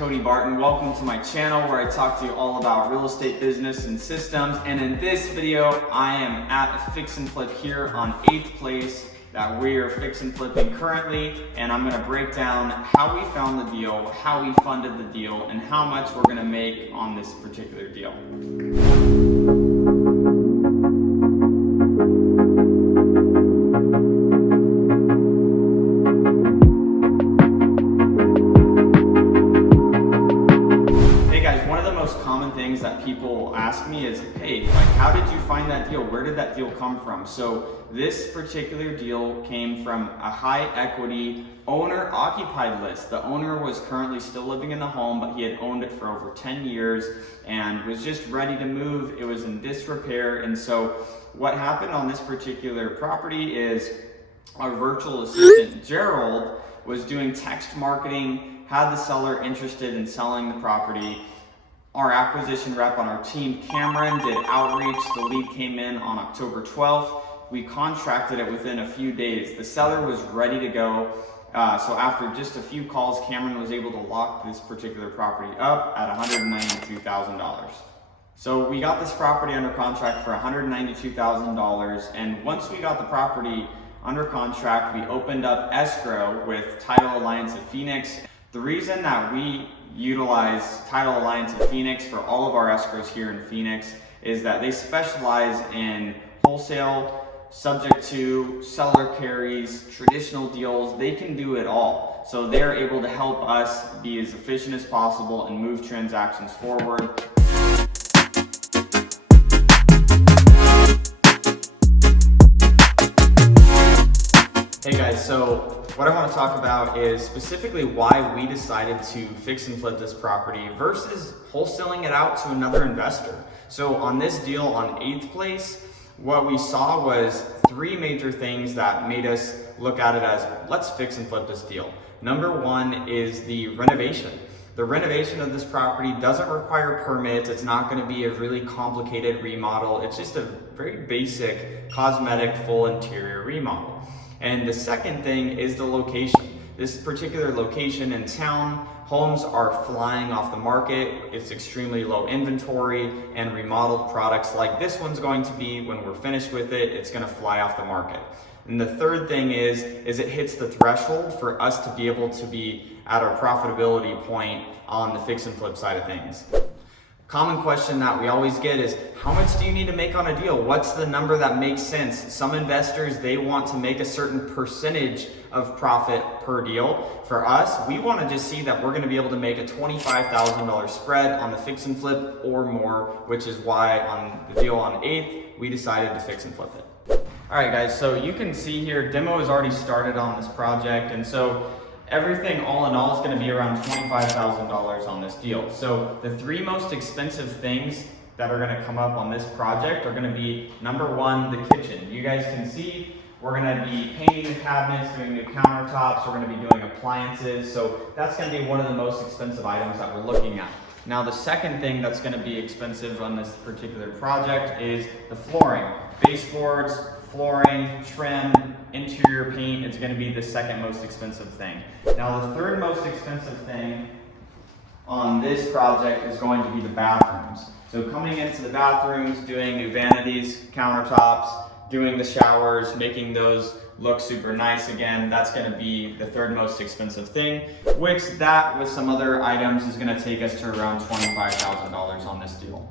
Cody Barton. Welcome to my channel where I talk to you all about real estate business and systems. And in this video, I am at a fix and flip here on 8th Place that we are fix and flipping currently. And I'm gonna break down how we found the deal, how we funded the deal, and how much we're gonna make on this particular deal. Things that people ask me is, hey, like, how did you find that deal? Where did that deal come from? So this particular deal came from a high equity owner occupied list. The owner was currently still living in the home, but he had owned it for over 10 years and was just ready to move. It was in disrepair. And so what happened on this particular property is our virtual assistant, Gerald, was doing text marketing, had the seller interested in selling the property. Our acquisition rep on our team, Cameron, did outreach. The lead came in on October 12th. We contracted it within a few days. The seller was ready to go. So after just a few calls, Cameron was able to lock this particular property up at $192,000. So we got this property under contract for $192,000. And once we got the property under contract, we opened up escrow with Title Alliance of Phoenix. The reason that we utilize Title Alliance of Phoenix for all of our escrows here in Phoenix is that they specialize in wholesale, subject to, seller carries, traditional deals. They can do it all. So they're able to help us be as efficient as possible and move transactions forward. Hey guys, so what I want to talk about is specifically why we decided to fix and flip this property versus wholesaling it out to another investor. So on this deal on 8th Place, what we saw was three major things that made us look at it as, let's fix and flip this deal. Number one is the renovation. The renovation of this property doesn't require permits. It's not going to be a really complicated remodel. It's just a very basic cosmetic full interior remodel. And the second thing is the location. This particular location in town, homes are flying off the market. It's extremely low inventory, and remodeled products like this one's going to be, when we're finished with it, it's gonna fly off the market. And the third thing is it hits the threshold for us to be able to be at our profitability point on the fix and flip side of things. Common question that we always get is, how much do you need to make on a deal? What's the number that makes sense? Some investors, they want to make a certain percentage of profit per deal. For us, we want to just see that we're going to be able to make a $25,000 spread on the fix and flip or more, which is why on the deal on 8th, we decided to fix and flip it. All right, guys, so you can see here, demo has already started on this project. And so everything all in all is going to be around $25,000 on this deal. So the three most expensive things that are going to come up on this project are going to be, number one, the kitchen. You guys can see we're going to be painting the cabinets, doing new countertops, we're going to be doing appliances. So that's going to be one of the most expensive items that we're looking at. Now the second thing that's going to be expensive on this particular project is the flooring. Baseboards, flooring, trim, interior paint is going to be the second most expensive thing. Now the third most expensive thing on this project is going to be the bathrooms. So coming into the bathrooms, doing new vanities, countertops, doing the showers, making those look super nice again, that's going to be the third most expensive thing, which that with some other items is going to take us to around $25,000 on this deal.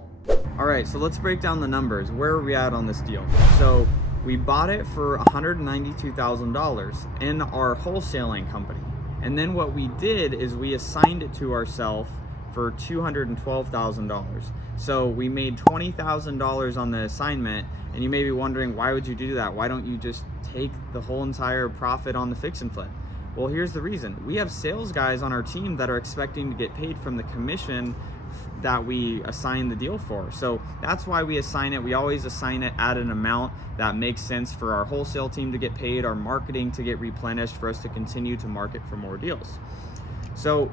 All right, so let's break down the numbers. Where are we at on this deal? So we bought it for $192,000 in our wholesaling company. And then what we did is we assigned it to ourselves for $212,000. So we made $20,000 on the assignment, and you may be wondering, why would you do that? Why don't you just take the whole entire profit on the fix and flip? Well, here's the reason. We have sales guys on our team that are expecting to get paid from the commission that we assign the deal for. So that's why we assign it. We always assign it at an amount that makes sense for our wholesale team to get paid, our marketing to get replenished, for us to continue to market for more deals. So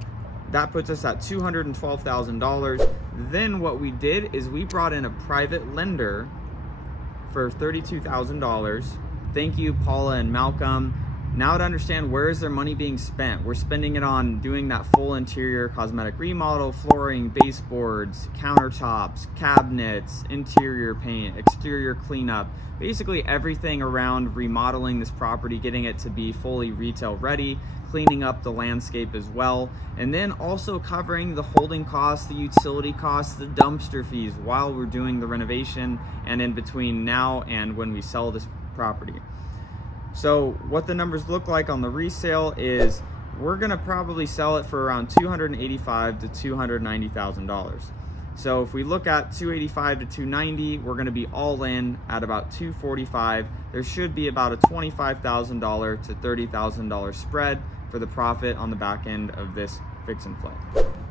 that puts us at $212,000. Then what we did is we brought in a private lender for $32,000. Thank you, Paula and Malcolm. Now to understand where is their money being spent, we're spending it on doing that full interior cosmetic remodel, flooring, baseboards, countertops, cabinets, interior paint, exterior cleanup, basically everything around remodeling this property, getting it to be fully retail ready, cleaning up the landscape as well, and then also covering the holding costs, the utility costs, the dumpster fees while we're doing the renovation and in between now and when we sell this property. So what the numbers look like on the resale is we're gonna probably sell it for around $285,000 to $290,000. So if we look at $285,000 to $290,000, we're gonna be all in at about $245,000. There should be about a $25,000 to $30,000 spread for the profit on the back end of this fix and flip.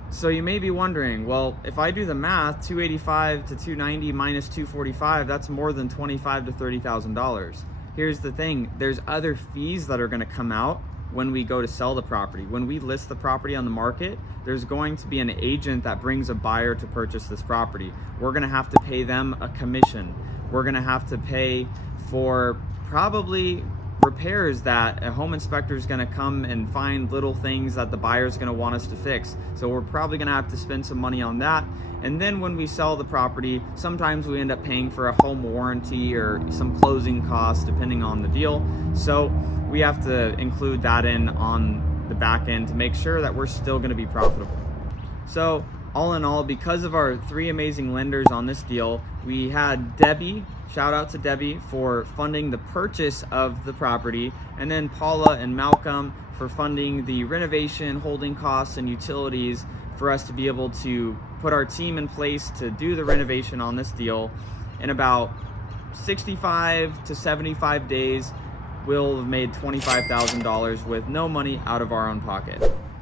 So you may be wondering, well, if I do the math, $285,000 to $290,000 minus $245,000, that's more than $25,000 to $30,000. Here's the thing, there's other fees that are gonna come out when we go to sell the property. When we list the property on the market, there's going to be an agent that brings a buyer to purchase this property. We're gonna have to pay them a commission. We're gonna have to pay for probably repairs that a home inspector is gonna come and find little things that the buyer's gonna want us to fix. So we're probably gonna have to spend some money on that. And then when we sell the property, sometimes we end up paying for a home warranty or some closing costs depending on the deal. So we have to include that in on the back end to make sure that we're still gonna be profitable. So all in all, because of our three amazing lenders on this deal, we had Debbie, shout out to Debbie for funding the purchase of the property, and then Paula and Malcolm for funding the renovation, holding costs, and utilities for us to be able to put our team in place to do the renovation on this deal. In about 65 to 75 days, we'll have made $25,000 with no money out of our own pocket.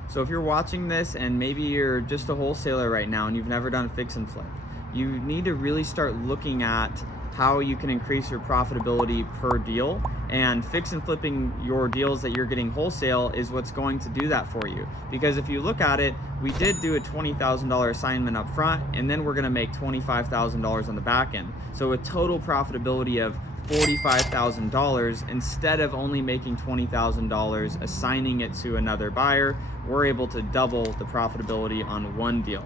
So if you're watching this and maybe you're just a wholesaler right now and you've never done fix and flip, you need to really start looking at how you can increase your profitability per deal, and fix and flipping your deals that you're getting wholesale is what's going to do that for you. Because if you look at it, we did do a $20,000 assignment up front, and then we're gonna make $25,000 on the back end. So a total profitability of $45,000 instead of only making $20,000 assigning it to another buyer, we're able to double the profitability on one deal.